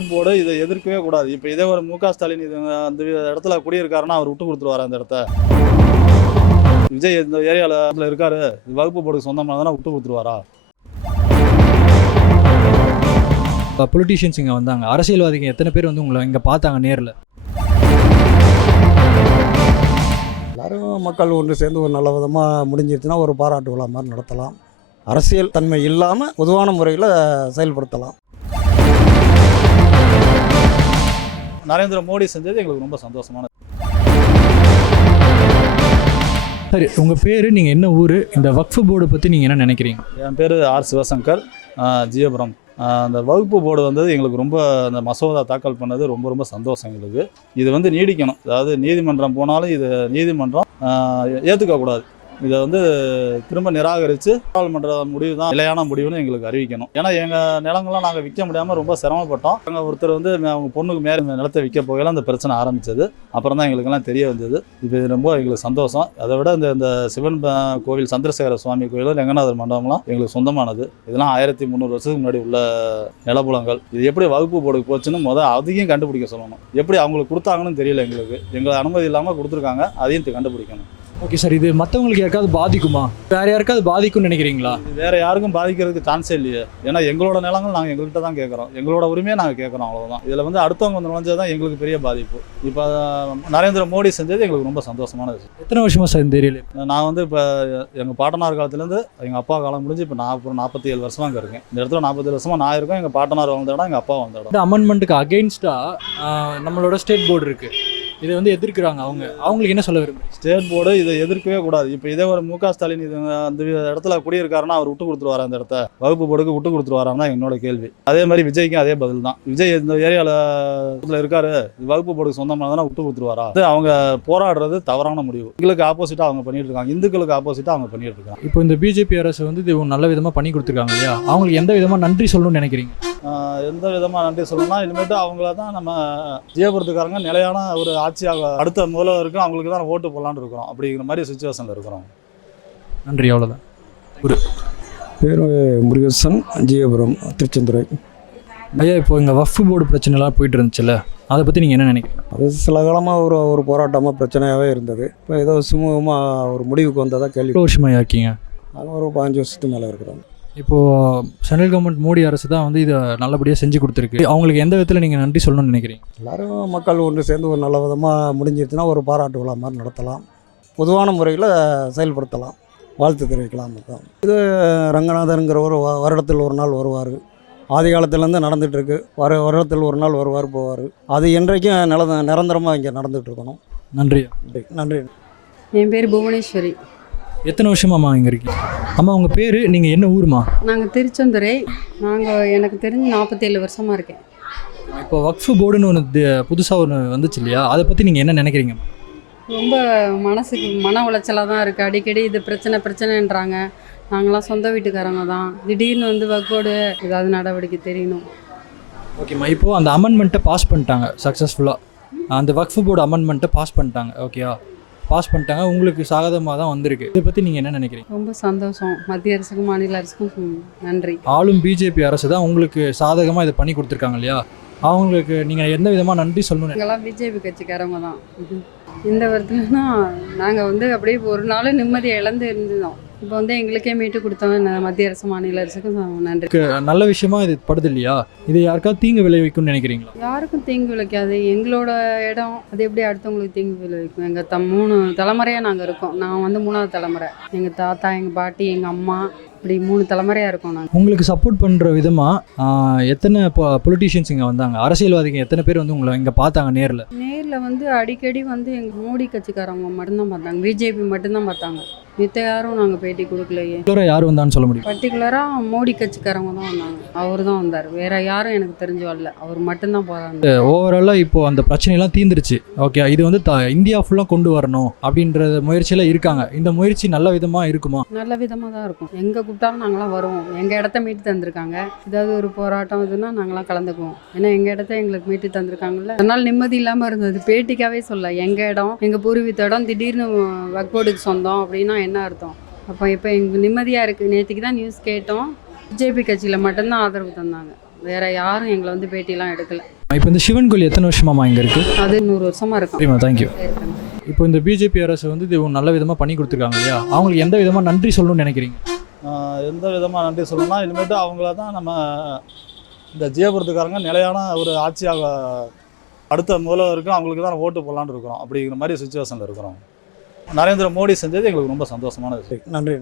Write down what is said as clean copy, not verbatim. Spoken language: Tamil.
ஸ்டேட் போர்டு இதை எதிர்க்கவே கூடாது. இப்போ இதே ஒரு மு.க. ஸ்டாலின் இது அந்த இடத்துல குடியிருக்காருன்னா அவர் விட்டு கொடுத்துருவார் அந்த இடத்த. விஜய் இந்த ஏரியாவில் இருக்காரு, வகுப்பு போர்டுக்கு சொந்தமானதுன்னா விட்டு கொடுத்துருவாரா? பொலிட்டீஷியன்ஸ் இங்கே வந்தாங்க, அரசியல்வாதிகள் எத்தனை பேர் வந்து உங்களை இங்கே பார்த்தாங்க நேரில்? எல்லாரும் மக்கள் ஒன்று சேர்ந்து ஒரு நல்ல விதமாக முடிஞ்சிருச்சுன்னா ஒரு பாராட்டு விழா மாதிரி நடத்தலாம். அரசியல் தன்மை இல்லாமல் பொதுவான முறையில் செயல்படுத்தலாம். நரேந்திர மோடி செஞ்சது எங்களுக்கு ரொம்ப சந்தோஷமானது. சரி, உங்கள் பேர், நீங்கள் என்ன ஊர், இந்த வக்ஃப் போர்டு பற்றி நீங்கள் என்ன நினைக்கிறீங்க? என் பேர் ஆர். சிவசங்கர், ஜியபுரம். அந்த வகுப்பு போர்டு வந்தது எங்களுக்கு ரொம்ப, அந்த மசோதா தாக்கல் பண்ணது ரொம்ப ரொம்ப சந்தோஷம் எங்களுக்கு. இது வந்து நீடிக்கணும். அதாவது நீதிமன்றம் போனாலும் இது நீதிமன்றம் ஏற்றுக்கக்கூடாது. இதை வந்து திரும்ப நிராகரித்து நாடாளுமன்ற முடிவு தான் நிலையான முடிவுன்னு எங்களுக்கு அறிவிக்கணும். ஏன்னா எங்கள் நிலங்கள்லாம் நாங்கள் விற்க முடியாமல் ரொம்ப சிரமப்பட்டோம். அங்கே ஒருத்தர் வந்து அவங்க பொண்ணுக்கு மேலே நிலத்தை விற்க போகலாம் அந்த பிரச்சனை ஆரம்பித்தது. அப்புறம் தான் எங்களுக்கெல்லாம் தெரிய வந்தது. இது ரொம்ப எங்களுக்கு சந்தோஷம். அதை விட இந்த சிவன் கோவில், சந்திரசேகர சுவாமி கோயில், ரங்கநாதர் மண்டபம்லாம் எங்களுக்கு சொந்தமானது. இதெல்லாம் 1300 வருஷத்துக்கு முன்னாடி உள்ள நிலப்புலங்கள். இது எப்படி வகுப்பு போர்டுக்கு போச்சுன்னு அதையும் கண்டுபிடிக்க சொல்லணும். எப்படி அவங்களுக்கு கொடுத்தாங்கன்னு தெரியல எங்களுக்கு. எங்களுக்கு அனுமதி இல்லாமல் கொடுத்துருக்காங்க, அதையும் கண்டுபிடிக்கணும். ஓகே சார், இது மற்றவங்களுக்கு யாருக்காவது பாதிக்குமா? வேறு யாருக்காவது பாதிக்கும்னு நினைக்கிறீங்களா? வேறு யாருக்கும் பாதிக்கிறதுக்கு சான்ஸே இல்லையே. ஏன்னா எங்களோட நிலங்கள் நாங்கள் எங்கள்கிட்ட தான் கேட்குறோம், எங்களோட உரிமையை நாங்கள் கேட்குறோம், அவ்வளோதான். இதில் வந்து அடுத்தவங்க வந்து நுழைஞ்சது தான் எங்களுக்கு பெரிய பாதிப்பு. இப்போ நரேந்திர மோடி செஞ்சது எங்களுக்கு ரொம்ப சந்தோஷமான விஷயம். எத்தனை வருஷமா சார் இந்த ஏரியாவில்? நான் வந்து இப்போ எங்கள் பாட்டனார் காலத்துலேருந்து எங்கள் அப்பா காலம் முடிஞ்சு இப்போ நான் 47 வருஷமாக அங்கே இருக்கேன். இந்த இடத்துல 47 வருஷமாக நான் இருக்கேன். எங்கள் பாட்டனார் வந்த இடம், எங்கள் அப்பா வந்த இடம். இந்த அமெண்ட்மெண்ட்டுக்கு அகெயின்ஸ்டாக நம்மளோட ஸ்டேட் போர்டு இருக்குது, இதை வந்து எதிர்க்கிறாங்க. அவங்களுக்கு என்ன சொல்ல விரும்புறீங்க? ஸ்டேட் போர்டு இதை எதிர்க்கவே கூடாது. இப்போ இதே ஒரு மு.க. ஸ்டாலின் இது அந்த இடத்துல குடியிருக்காருன்னா அவர் விட்டு கொடுத்துருவார் அந்த இடத்த, வகுப்பு போர்டுக்கு விட்டு கொடுத்துருவாரான்னு தான் என்னோட கேள்வி. அதே மாதிரி விஜய்க்கும் அதே பதில் தான். விஜய் இந்த ஏரியாவில் இருக்காரு, வகுப்பு போர்டுக்கு சொந்தமானதுன்னா விட்டு கொடுத்துருவாரா? அது அவங்க போராடுறது தவறான முடிவு. எங்களுக்கு ஆப்போசிட்டாக அவங்க பண்ணிட்டு இருக்காங்க, இந்துக்களுக்கு ஆப்போசிட்டாக அவங்க பண்ணிட்டு இருக்காங்க. இப்போ இந்த பிஜேபி அரசு வந்து இது நல்ல விதமாக பண்ணி கொடுத்துருக்காங்க இல்லையா? அவங்களுக்கு எந்த விதமாக நன்றி சொல்லணும்னு நினைக்கிறீங்க? எந்த விதமாக நன்றி சொல்லணும்னா, இனிமேட்டு அவங்கள தான் நம்ம ஜெயபுரத்துக்காரங்க நிலையான ஒரு ஆட்சியாக அடுத்த முதல்வருக்கும் அவங்களுக்கு தான் ஓட்டு போடலான்னு இருக்கிறோம். அப்படிங்கிற மாதிரி சுச்சுவேஷனில் இருக்கிறோம். நன்றி, அவ்வளோதான். பேர் முருகேசன், ஜியபுரம், திருச்செந்துறை. ஐயா, இப்போ இங்கே வக்ஃப் போர்டு பிரச்சனைலாம் போயிட்டு இருந்துச்சுல்ல, அதை பற்றி நீங்கள் என்ன நினைக்கிறீங்க? அது சில காலமாக ஒரு போராட்டமாக பிரச்சனையாகவே இருந்தது. இப்போ ஏதோ சுமூகமாக ஒரு முடிவுக்கு வந்ததாக கேள்வி. எவ்வளோ வருஷமாக இருக்கீங்க? நாங்கள் ஒரு 15 வருஷத்துக்கு மேலே இருக்கிறோம். இப்போது சென்ட்ரல் கவர்மெண்ட் மோடி அரசு தான் வந்து இதை நல்லபடியாக செஞ்சு கொடுத்துருக்கு. அவங்களுக்கு எந்த விதத்தில் நீங்கள் நன்றி சொல்லணும்னு நினைக்கிறீங்க? எல்லோரும் மக்கள் ஒன்று சேர்ந்து ஒரு நல்ல விதமாக முடிஞ்சிருச்சுன்னா ஒரு பாராட்டு விழா மாதிரி நடத்தலாம். பொதுவான முறையில் செயல்படுத்தலாம், வாழ்த்து தெரிவிக்கலாம். இது ரங்கநாதருங்கிற ஒரு வருடத்தில் ஒரு நாள் வருவார். ஆதி காலத்துலேருந்து நடந்துகிட்ருக்கு. வருடத்தில் ஒரு நாள் வருவார், போவார். அது என்றைக்கும் நிரந்தரமாக இங்கே நடந்துகிட்ருக்கணும். நன்றி. நன்றி. என் பேர் புவனேஸ்வரி. எத்தனை வருஷமாம்மா இங்கே இருக்கீங்க? அம்மா, உங்கள் பேர், நீங்கள் என்ன ஊருமா? நாங்கள் திருச்செந்துறை. எனக்கு தெரிஞ்சு 47 வருஷமாக இருக்கேன். இப்போ வக்ஃப் போர்டுன்னு ஒன்று புதுசாக ஒன்று வந்துச்சு இல்லையா, அதை பற்றி நீங்கள் என்ன நினைக்கிறீங்க? ரொம்ப மனசுக்கு மன உளைச்சலாக தான் இருக்குது. அடிக்கடி இது பிரச்சனைன்றாங்க. நாங்களாம் சொந்த வீட்டுக்காரங்க தான். திடீர்னு வந்து வக்ஃப் போர்டு ஏதாவது நடவடிக்கை தெரியணும். ஓகேம்மா, இப்போது அந்த அமெண்ட்மெண்ட்டை பாஸ் பண்ணிட்டாங்க சக்ஸஸ்ஃபுல்லாக. அந்த வக்ஃப் போர்டு அமெண்ட்மெண்ட்டை பாஸ் பண்ணிட்டாங்க. ஓகேவா, பாஸ் பண்ணிட்டாங்க. உங்களுக்கு சாதகமாக தான் வந்திருக்கு. இதை பற்றி நீங்கள் என்ன நினைக்கிறீங்க? ரொம்ப சந்தோஷம். மத்திய அரசுக்கும் மாநில அரசுக்கும் நன்றி. ஆளும் பிஜேபி அரசு தான் உங்களுக்கு சாதகமாக இதை பண்ணி கொடுத்துருக்காங்க இல்லையா? அவங்களுக்கு நீங்கள் எந்த விதமாக நன்றி சொல்லணும்? எங்கெல்லாம் பிஜேபி கட்சிக்காரவங்க தான். இந்த வருடத்துலனா நாங்கள் வந்து அப்படியே ஒரு நாள் நிம்மதியை இழந்து இருந்தோம். இப்போ வந்து எங்களுக்கே மீட்டு கொடுத்தவங்க மத்திய அரசு மாநில அரசுக்கும் நன்றி. நல்ல விஷயமா இது படுது இல்லையா? இது யாருக்காவது தீங்கு விளைவிக்கும்னு நினைக்கிறீங்களா? யாருக்கும் தீங்கு விளைக்காது. எங்களோட இடம் அது எப்படி அடுத்தவங்களுக்கு தீங்கு விளைவிக்கும்? எங்கள் 3 தலைமுறையாக நாங்கள் இருக்கோம். நான் வந்து 3ஆவது தலைமுறை. எங்கள் தாத்தா, எங்கள் பாட்டி, எங்கள் அம்மா, இப்படி 3 தலைமுறையாக இருக்கோம் நாங்கள். உங்களுக்கு சப்போர்ட் பண்ணுற விதமாக எத்தனை பொலிட்டீஷியன்ஸ் இங்கே வந்தாங்க, அரசியல்வாதிகள் எத்தனை பேர் வந்து உங்களை இங்கே பார்த்தாங்க நேரில்? வந்து அடிக்கடி வந்து எங்கள் மோடி கட்சிக்காரவங்க மட்டும்தான் பார்த்தாங்க, பிஜேபி மட்டும்தான் பார்த்தாங்க. மித்த யாரும் நாங்கள் பேட்டி கொடுக்கலையே. யார் வந்தான்னு சொல்ல முடியும்? பர்டிகுலராக மோடி கட்சிக்காரவங்க தான் வந்தாங்க. அவர் தான் வந்தார். வேற யாரும் எனக்கு தெரிஞ்சு வரல. அவர் மட்டும்தான் போகிறாங்க. ஓவராலாக இப்போ அந்த பிரச்சனைலாம் தீர்ந்துருச்சு. ஓகே, இது வந்து இந்தியா ஃபுல்லாக கொண்டு வரணும் அப்படின்ற முயற்சியில் இருக்காங்க. இந்த முயற்சி நல்ல விதமாக இருக்குமா? நல்ல விதமாக தான் இருக்கும். எங்கே கூப்பிட்டாலும் நாங்களாம் வருவோம். எங்கள் இடத்த மீட்டு தந்திருக்காங்க. ஏதாவது ஒரு போராட்டம் இதுன்னா நாங்களாம் கலந்துக்குவோம். ஏன்னா எங்கள் இடத்த எங்களுக்கு மீட்டு தந்திருக்காங்கல்ல. அதனால் நிம்மதி இல்லாமல் இருந்தது. பேட்டிக்காவே சொல்ல, எங்கள் இடம், எங்கள் பூர்வீக இடம் திடீர்னு வக்ஃப் போர்டுக்கு சொந்தம் அப்படின்னா என்ன அர்த்தம்? அப்போ இப்போ எங்களுக்கு நிம்மதியாக இருக்குது. நேற்றுக்கு தான் நியூஸ் கேட்டோம். பிஜேபி கட்சியில் மட்டும்தான் ஆதரவு தந்தாங்க. வேற யாரும் எங்களை வந்து பேட்டிலாம் எடுக்கல. இப்போ இந்த சிவன் கோயில் எத்தனை வருஷமாமா இங்கே இருக்குது? அது 100 வருஷமா இருக்கும். சரிம்மா, தேங்க்யூ. இப்போ இந்த பிஜேபி அரசு வந்து இது நல்ல விதமாக பண்ணி கொடுத்துருக்காங்க இல்லையா, அவங்களுக்கு எந்த விதமாக நன்றி சொல்லணும்னு நினைக்கிறீங்க? எந்த விதமாக நன்றி சொல்லணும்னா, இனிமேட்டு அவங்கள தான் நம்ம இந்த ஜியபுரத்துக்காரங்க நிலையான ஒரு ஆட்சியாக அடுத்த முதல்வருக்கும் அவங்களுக்கு தான் ஓட்டு போடலான்னு இருக்கிறோம். அப்படிங்கிற மாதிரி சுச்சுவேஷனில் இருக்கிறோம். நரேந்திர மோடி செஞ்சது எங்களுக்கு ரொம்ப சந்தோஷமான விஷயம். நன்றி.